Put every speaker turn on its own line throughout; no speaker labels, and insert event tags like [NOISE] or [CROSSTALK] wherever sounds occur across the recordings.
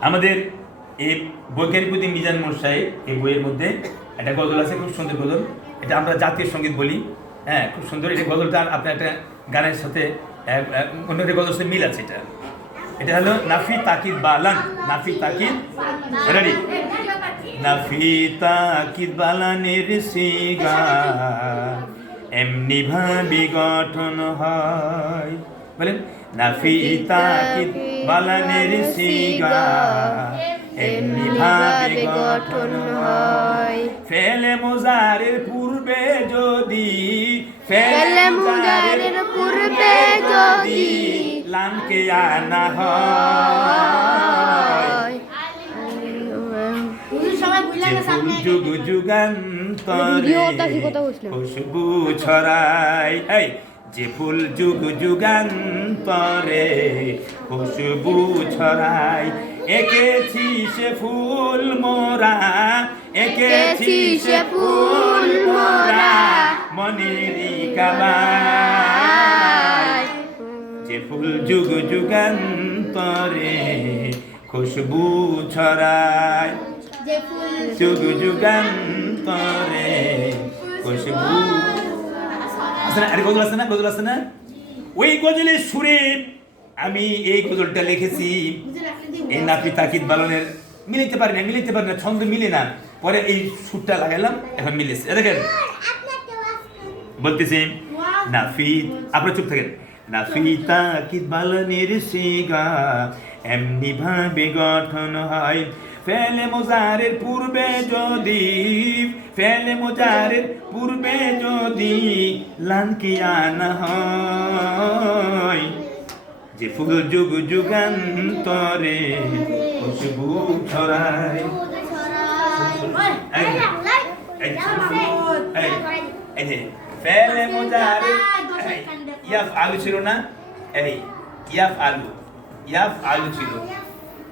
আমাদের এই বৈজ্ঞানিক প্রতি মিজান মোর এই বইয়ের মধ্যে একটা গজল আছে, খুব সুন্দর গজল। এটা আমরা জাতীয় সংগীত বলি। হ্যাঁ খুব সুন্দর। এটা গজলটা আপনার একটা গানের সাথে অন্য একটা গজলের সাথে মিল আছে এটা। এটা হলো, নাফি তাকিদ বালান। নাফি তাকিদ? রেডি নাফি তাকিদ বালানের এমনি ভাবি গঠন হয়। বলেন নাফি তাকিদ বালানের সিগা? এমনি ভাবে গঠন হয়। ফেলে মোজারের পূর্বে যদি
ফেলে মুজারের পূর্বে যদি
লানকে আনা হয়। যুগ যুগান্তরে খুশবু ছড়াই এই যে ফুল যুগ যুগান্তরে খুশবু ছড়াই এঁকেছি সে ফুল মোরা এঁকেছি সে ফুল মোরা মনেরই কাবায় যে ফুল যুগ যুগান্তরে খুশবু ছড়ায়।
যে ফুল
যুগ যুগান্তরে খুশবু আছে না? আরে গজল আছে না? গজল আছে না? ওই গজলের সুরে আমি এই গজলটা লিখেছি। এই নাপি তাকিদ বালনের। মিলিতে পারি না মিলিতে পারি না, ছন্দ মিলে না। পরে এই সুরটা লাগাইলাম, এখন মিলেছে। দেখেন। বলতেছি নাফি আপনারা চুপ থাকেন। নাফি তাকিদ বালনের সিগা এমনি ভাবে গঠন হয়। ফেলে মোজারের পূর্বে যদি ফেলে মোজারের পূর্বে যদি লানকি আনা হয়। যে ফুল যুগ যুগান্তরে খুশবু ছড়ায়। ফেলে মোজারে এই, ইয়াফ আলু ছিল না? এই ইয়াফ আলু। ইয়াফ আলু ছিল।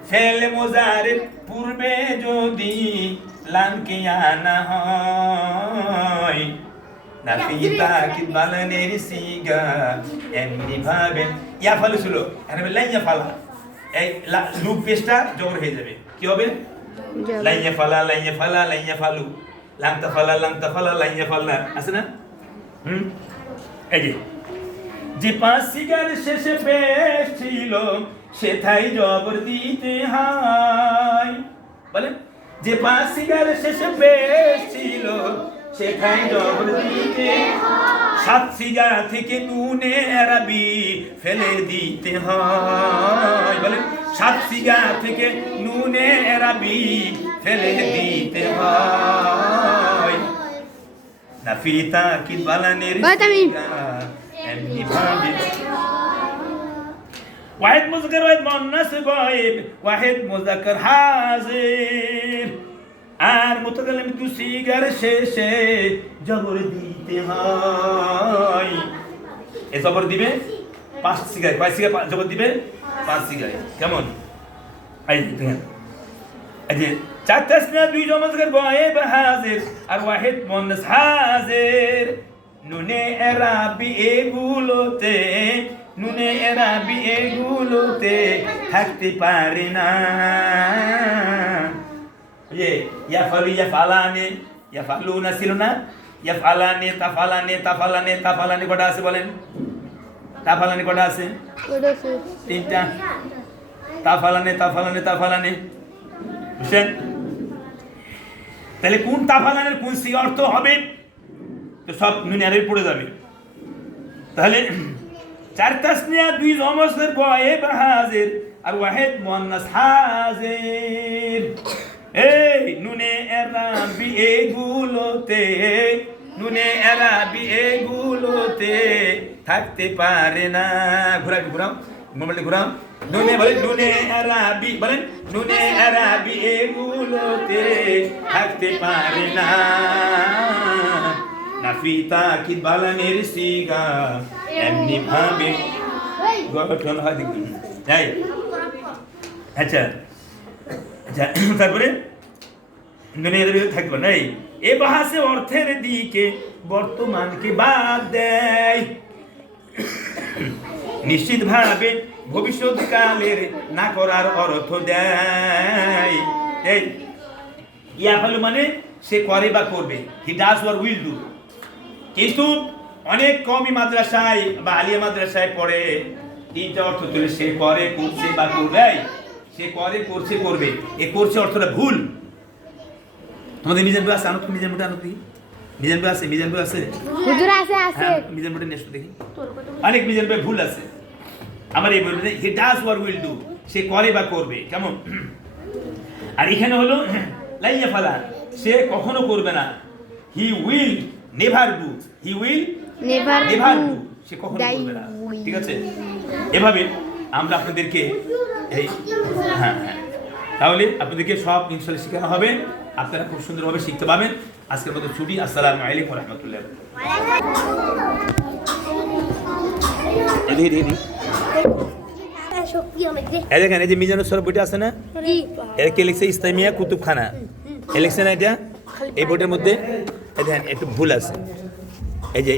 ফেলে মোজারের পূর্বে যদি লানকে আনা হয় নাফিতা কি বালানের সিগা এমনি ভাবে। ইয়াফ আলু ছিল এখানে বললে ইয়াফালা এই লুপ পেশটা জবর হয়ে যাবে। কি হবে? লাইয়া ফালা লাইয়া ফালা লাইয়া ফালু। লাংতা ফালা লাংতা ফালা লাইয়া ফালা আছে না? হুম? এই যে যে পাঁচ সিগার শেষে পেশ ছিল সেথায় জবর দিতে হয়। বলে যে পাঁচ সিগার শেষে পেশ ছিল সেথায় জবর দিতে সাত সিগা থেকে নুনে আরবি ফেলে দিতে হয়। বলে সাত সিগা থেকে নুনে আরবি ফেলে দিতে হয়। নাফিতা কি বালানের এমনি ভাবে। ওয়াহিদ মুজাক্কার ওয়াহিদ মুন্নাস গায়েব ওয়াহিদ মুজাক্কার হাজির। আর মুতাকাল্লিম দু সিগার শেষে জবর দিতে হয়। এ জবর দিবে? পাঁচ সিগার কয় সিগার জবর দিবে? পাঁচ সিগার কেমন? এই যে চার তাসনা দুই জমজগর গায়েব হাজির। আর ওয়াহিদ মুন্নাস হাজির। নুনে এরাবি এগুলোতে নুনে এরাবি এগুলোতে থাকতে পারে না। ইয়ে ইয়া ফালু ইয়া ফালানে ইয়া ফালু না ছিল না ইয়া ফালানে তাফালানে তাফালানে তাফালানে কটা আছে বলেন? তাফালানে কটা আছে। তিনটা। তাফালানে তাফালানে তাফালানে। বুঝছেন? তাহলে কোন তাফালানের কোন সি অর্থ হবে? তো সব নুনিয়ারে পড়ে যাবে। তাহলে চার তাসনিয়া, দুই জমসের বয়ে হাজির আর ওয়াহেদ মুয়ান্নাস হাজির। এই নুনে এরাবি এগুলোতে, নুনে এরাবি এগুলোতে থাকতে পারে না। ঘুরা ঘুরাও মোবাইলটা ঘুরাও। নুনে বলেন নুনে এরাবি, বলেন, নুনে এরাবি এগুলোতে থাকতে পারে না। নাফিতা কি বালানের সিগা এমনি ভাবে গঠন হয় দেখুন যাই আচ্ছা। আচ্ছা [CLEARS THROAT] তারপরে? দুনিয়ার ভিতরে থাকব নাই এ বাহাসে অর্থের দিকে বর্তমানকে বাদ দেয়। [CLEARS THROAT] নিশ্চিতভাবে ভবিষ্যৎকালের না করার অর্থ দেয়। এই ইয়াফালু মানে সে করে বা করবে। He does or will do কিন্তু অনেক কমই মাদ্রাসায় বা আলিয়া মাদ্রাসায় পড়ে। তিনটা অর্থ তুলে সে করে করছে বা করবে সে করে করছে করবে। এ করছে অর্থটা ভুল। তোমাদের মিজান বই আছে? আনো তো মিজান বইটা আনো দেখি। মিজান বই আছে? মিজান বই আছে?
হুজুর আছে আছে।
হ্যাঁ মিজান বইটা নেক্সট দেখি। অনেক মিজান বই ভুল আছে। আমার এই বইটা he does or will do. সে করে বা করবে। কেমন? আর এখানে হলো লাইয়া ফালা। সে কখনো করবে না। He will never do he will
never
never do সে কখনো করবে না। ঠিক আছে? এভাবে আমরা আপনাদেরকে এই হ্যাঁ হ্যাঁ। তাহলে আপনাদেরকে সব ইনশাল্লাহ শেখানো হবে। আপনারা খুব সুন্দরভাবে শিখতে পাবেন আজকের মতো ছুটি। আসসালামু আলাইকুম রহমতুল্লাহ এদিকে এই দেখেন এই যে মিজানুর সরব বইটা আছে না?
কি
এর কে লিখছে ইসলামিয়া কুতুবখানা। এ লিখছে না এটা? এই বইটার মধ্যে দেখেন একটু ভুল আছে। এই যে